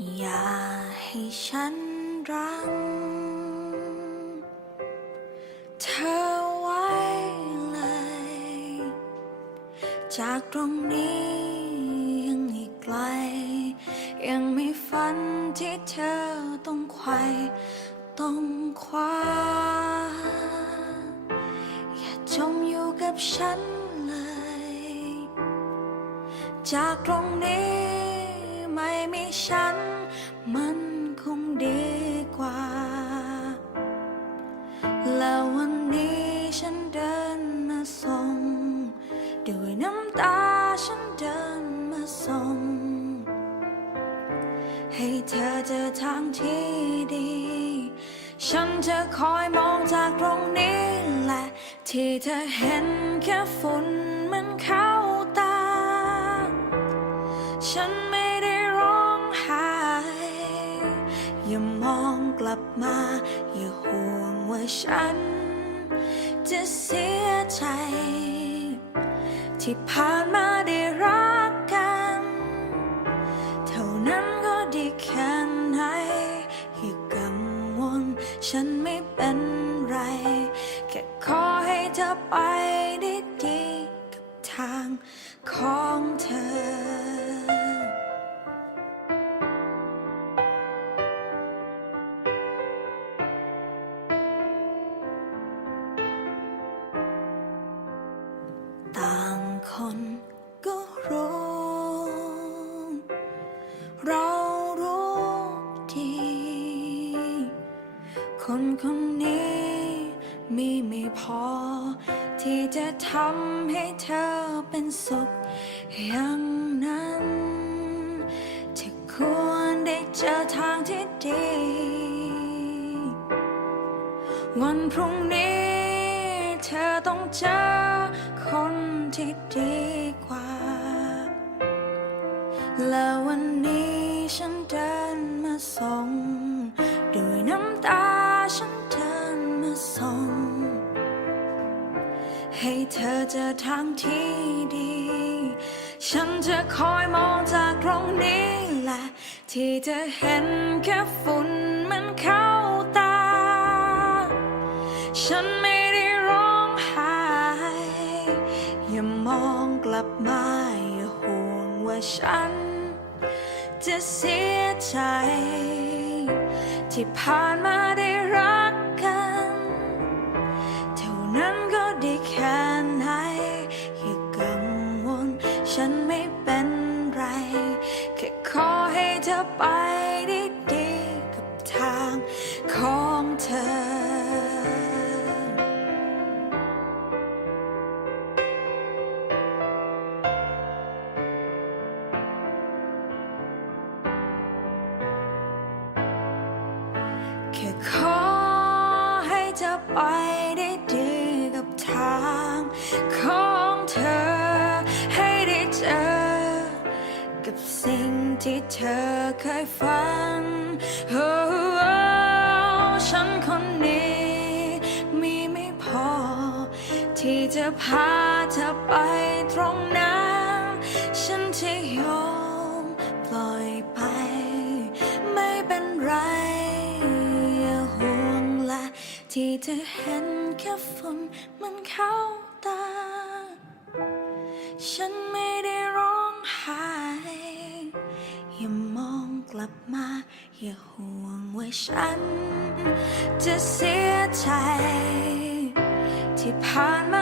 อย่าให้ฉันรัง เธอไว้เลย จากตรงนี้ยังอีกไกล ยังมีฝันที่เธอต้องไขว่ต้องคว้า อย่าจมอยู่กับฉันเลย จากตรงนี้ ไม่มีฉัน มันคงดีกว่า แล้ววันนี้ฉันเดินมาส่ง ด้วยน้ำตาฉันเดินมาส่ง ให้เธอเจอทางที่ดี ฉันจะคอยมองจากตรงนี้แหละ ที่เธอเห็นแค่ฝุ่นมันเข้าตา ฉันไม่ ลับมา อย่าห่วงว่าฉัน จะเสียใจ ที่ผ่านมาได้รักกัน เท่านั้นก็ดีแค่ไหนอย่ากังวลฉันไม่เป็นไร แค่ขอให้เธอไปได้ดีกับทางของ คนคนนี้มีไม่พอ ที่จะทำให้เธอเป็นสุขอย่างนั้นเธอควรได้เจอทางที่ดี วันพรุ่งนี้เธอต้องเจอคนที่ดีกว่า และวันนี้ฉันเดินมาส่งด้วยน้ำตาฉันเดินมา ส่ง ให้เธอเจอทางที่ดี ฉันจะคอยมองจากตรงนี้แหละ ที่จะเห็นแค่ฝุ่นมันเข้าตา ฉันไม่ได้ร้องไห้อย่ามองกลับมาอย่าห่วงว่าฉัน จะเสียใจ ที่ผ่านมาได้รัก ให้เธอไปได้ดีกับทางของเธอ แค่ขอให้เธอไป กับสิ่งที่เธอเคยฝันโอ้ฉันคนนี้ มีไม่พอ ที่จะพาเธอไปตรงนั้นฉันจะยอมปล่อยไป ไม่เป็นไรอย่าห่วงละที่เธอเห็นแค่ฝุ่นมันเข้าตา ฉันไม่ได้ร้อง หาย อย่ามองกลับมา อย่าห่วงว่าฉัน จะเสียใจ ที่ผ่านมา